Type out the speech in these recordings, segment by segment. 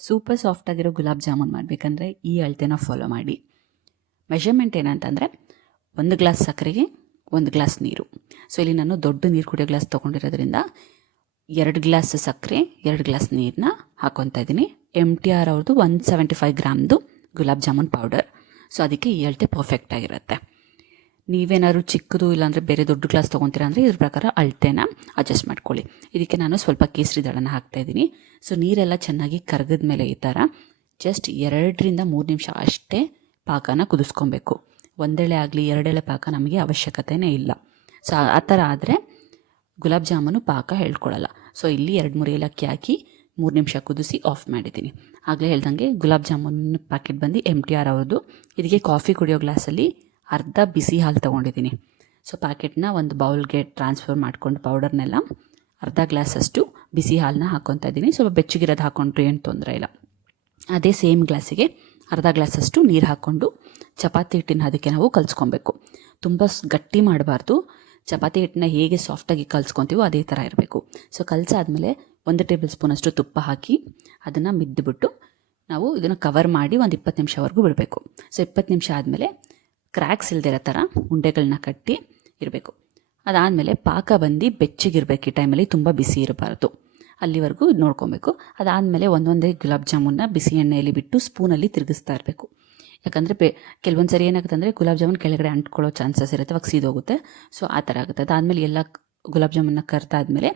Super ಸಾಫ್ಟಾಗಿರೋ gulab jamun ಮಾಡಬೇಕಂದ್ರೆ ಈ ಅಳತೆನ follow ಮಾಡಿ. ಮೆಷರ್ಮೆಂಟ್ ಏನಂತಂದರೆ 1 ಗ್ಲಾಸ್ ಸಕ್ಕರೆಗೆ 1 ಗ್ಲಾಸ್ ನೀರು. ಸೊ ಇಲ್ಲಿ ನಾನು ದೊಡ್ಡ ನೀರು ಕುಡಿಯೋ ಗ್ಲಾಸ್ ತೊಗೊಂಡಿರೋದ್ರಿಂದ 2 ಗ್ಲಾಸ್ ಸಕ್ಕರೆ 2 ಗ್ಲಾಸ್ ನೀರನ್ನ ಹಾಕ್ಕೊತಾ ಇದ್ದೀನಿ. MTR ಅವ್ರದ್ದು 175 ಗ್ರಾಮ್ದು ಗುಲಾಬ್ ಜಾಮೂನ್ ಪೌಡರ್. ಸೊ ಅದಕ್ಕೆ ಈ ಅಳತೆ ಪರ್ಫೆಕ್ಟ್ ಆಗಿರುತ್ತೆ. ನೀವೇನಾದ್ರು ಚಿಕ್ಕದು ಇಲ್ಲಾಂದರೆ ಬೇರೆ ದೊಡ್ಡ ಗ್ಲಾಸ್ ತೊಗೊತೀರಾ ಅಂದರೆ ಇದ್ರ ಪ್ರಕಾರ ಅಳತೆನ ಅಡ್ಜಸ್ಟ್ ಮಾಡ್ಕೊಳ್ಳಿ. ಇದಕ್ಕೆ ನಾನು ಸ್ವಲ್ಪ ಕೇಸರಿ ದಳನ ಹಾಕ್ತಾಯಿದ್ದೀನಿ. ಸೊ ನೀರೆಲ್ಲ ಚೆನ್ನಾಗಿ ಕರಗಿದ ಮೇಲೆ ಈ ಥರ ಜಸ್ಟ್ 2 ರಿಂದ 3 ನಿಮಿಷ ಅಷ್ಟೇ ಪಾಕನ ಕುದಿಸ್ಕೊಬೇಕು. ಒಂದೆಳೆ ಆಗಲಿ 2 ಎಳೆ ಪಾಕ ನಮಗೆ ಅವಶ್ಯಕತೆಯೇ ಇಲ್ಲ. ಸೊ ಆ ಥರ ಆದರೆ ಗುಲಾಬ್ ಜಾಮೂನು ಪಾಕ ಹೇಳ್ಕೊಳ್ಳಲ್ಲ. ಸೊ ಇಲ್ಲಿ 2-3 ಏಲಕ್ಕಿ ಹಾಕಿ 3 ನಿಮಿಷ ಕುದಿಸಿ ಆಫ್ ಮಾಡಿದ್ದೀನಿ. ಆಗಲೇ ಹೇಳ್ದಂಗೆ ಗುಲಾಬ್ ಜಾಮೂನ್ ಪ್ಯಾಕೆಟ್ ಬಂದು MTR ಅವ್ರದ್ದು. ಇದಕ್ಕೆ ಕಾಫಿ ಕುಡಿಯೋ ಗ್ಲಾಸಲ್ಲಿ ಅರ್ಧ ಬಿಸಿ ಹಾಲು ತೊಗೊಂಡಿದ್ದೀನಿ. ಸೊ ಪ್ಯಾಕೆಟ್ನ ಒಂದು ಬೌಲ್ಗೆ ಟ್ರಾನ್ಸ್ಫರ್ ಮಾಡ್ಕೊಂಡು ಪೌಡರ್ನೆಲ್ಲ ಅರ್ಧ ಗ್ಲಾಸಷ್ಟು ಬಿಸಿ ಹಾಲನ್ನ ಹಾಕ್ಕೊತಾ ಇದ್ದೀನಿ. ಸ್ವಲ್ಪ ಬೆಚ್ಚಗಿರೋದು ಹಾಕ್ಕೊಂಡ್ರೆ ಏನು ತೊಂದರೆ ಇಲ್ಲ. ಅದೇ ಸೇಮ್ ಗ್ಲಾಸಿಗೆ ಅರ್ಧ ಗ್ಲಾಸಷ್ಟು ನೀರು ಹಾಕ್ಕೊಂಡು ಚಪಾತಿ ಹಿಟ್ಟಿನ ಅದಕ್ಕೆ ನಾವು ಕಲಿಸ್ಕೊಬೇಕು. ತುಂಬ ಗಟ್ಟಿ ಮಾಡಬಾರ್ದು. ಚಪಾತಿ ಹಿಟ್ಟನ್ನ ಹೇಗೆ ಸಾಫ್ಟಾಗಿ ಕಲಿಸ್ಕೊತೀವೋ ಅದೇ ಥರ ಇರಬೇಕು. ಸೊ ಕಲಸಾದ್ಮೇಲೆ 1 ಟೇಬಲ್ ಸ್ಪೂನಷ್ಟು ತುಪ್ಪ ಹಾಕಿ ಅದನ್ನು ಮಿದ್ದುಬಿಟ್ಟು ನಾವು ಇದನ್ನು ಕವರ್ ಮಾಡಿ ಒಂದು 20 ನಿಮಿಷವರೆಗೂ ಬಿಡಬೇಕು. ಸೊ 20 ನಿಮಿಷ ಆದಮೇಲೆ ಕ್ರ್ಯಾಕ್ಸ್ ಇಲ್ದಿರೋ ಥರ ಉಂಡೆಗಳನ್ನ ಕಟ್ಟಿ ಇರಬೇಕು. ಅದಾದಮೇಲೆ ಪಾಕ ಬಂದು ಬೆಚ್ಚಗಿರಬೇಕು. ಈ ಟೈಮಲ್ಲಿ ತುಂಬ ಬಿಸಿ ಇರಬಾರ್ದು. ಅಲ್ಲಿವರೆಗೂ ನೋಡ್ಕೊಬೇಕು. ಅದಾದಮೇಲೆ ಒಂದೊಂದೇ ಗುಲಾಬ್ ಜಾಮೂನ್ನ ಬಿಸಿ ಎಣ್ಣೆಯಲ್ಲಿ ಬಿಟ್ಟು ಸ್ಪೂನಲ್ಲಿ ತಿರುಗಿಸ್ತಾ ಇರಬೇಕು. ಯಾಕಂದರೆ ಕೆಲವೊಂದು ಸರಿ ಏನಾಗುತ್ತೆ ಅಂದರೆ ಗುಲಾಬ್ ಜಾಮೂನ್ ಕೆಳಗಡೆ ಅಂಟ್ಕೊಳ್ಳೋ ಚಾನ್ಸಸ್ ಇರುತ್ತೆ, ಅವಾಗ ಸೀದೋಗುತ್ತೆ. ಸೊ ಆ ಥರ ಆಗುತ್ತೆ. ಅದಾದಮೇಲೆ ಎಲ್ಲ ಗುಲಾಬ್ ಜಾಮೂನ್ನ ಕರ್ತಾದ್ಮೇಲೆ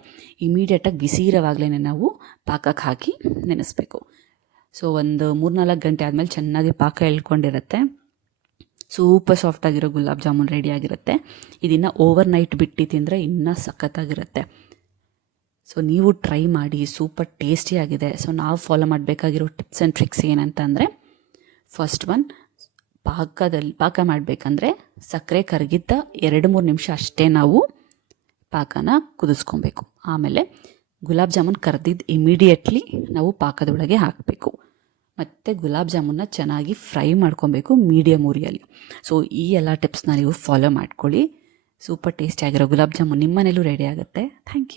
ಇಮಿಡಿಯೇಟಾಗಿ ಬಿಸಿ ಇರೋವಾಗಲೇ ನಾವು ಪಾಕಕ್ಕೆ ಹಾಕಿ ನೆನೆಸ್ಬೇಕು. ಸೊ ಒಂದು 3-4 ಗಂಟೆ ಆದಮೇಲೆ ಚೆನ್ನಾಗಿ ಪಾಕ ಎಳ್ಕೊಂಡಿರುತ್ತೆ. ಸೂಪರ್ ಸಾಫ್ಟಾಗಿರೋ ಗುಲಾಬ್ ಜಾಮೂನ್ ರೆಡಿಯಾಗಿರುತ್ತೆ. ಇದನ್ನು ಓವರ್ ನೈಟ್ ಬಿಟ್ಟು ತಿಂದರೆ ಇನ್ನೂ ಸಖತ್ತಾಗಿರುತ್ತೆ. ಸೊ ನೀವು ಟ್ರೈ ಮಾಡಿ, ಸೂಪರ್ ಟೇಸ್ಟಿಯಾಗಿದೆ. ಸೊ ನಾವು ಫಾಲೋ ಮಾಡಬೇಕಾಗಿರೋ ಟಿಪ್ಸ್ ಆ್ಯಂಡ್ ಟ್ರಿಕ್ಸ್ ಏನಂತಂದರೆ, ಫಸ್ಟ್ ಒನ್, ಪಾಕ ಮಾಡಬೇಕಂದ್ರೆ ಸಕ್ಕರೆ ಕರಗಿದ್ದ 2-3 ನಿಮಿಷ ಅಷ್ಟೇ ನಾವು ಪಾಕನ ಕುದಿಸ್ಕೊಬೇಕು. ಆಮೇಲೆ ಗುಲಾಬ್ ಜಾಮೂನ್ ಕರೆದಿದ್ದು ಇಮಿಡಿಯೇಟ್ಲಿ ನಾವು ಪಾಕದೊಳಗೆ ಹಾಕಬೇಕು. ಮತ್ತು ಗುಲಾಬ್ ಜಾಮೂನ್ನ ಚೆನ್ನಾಗಿ ಫ್ರೈ ಮಾಡ್ಕೊಬೇಕು ಮೀಡಿಯಮ್ ಉರಿಯಲ್ಲಿ. ಸೊ ಈ ಎಲ್ಲ ಟಿಪ್ಸ್ನ ನೀವು ಫಾಲೋ ಮಾಡ್ಕೊಳ್ಳಿ. ಸೂಪರ್ ಟೇಸ್ಟಿಯಾಗಿರೋ ಗುಲಾಬ್ ಜಾಮೂನ್ ನಿಮ್ಮ ಮನೇಲೂ ರೆಡಿ ಆಗುತ್ತೆ. Thank you.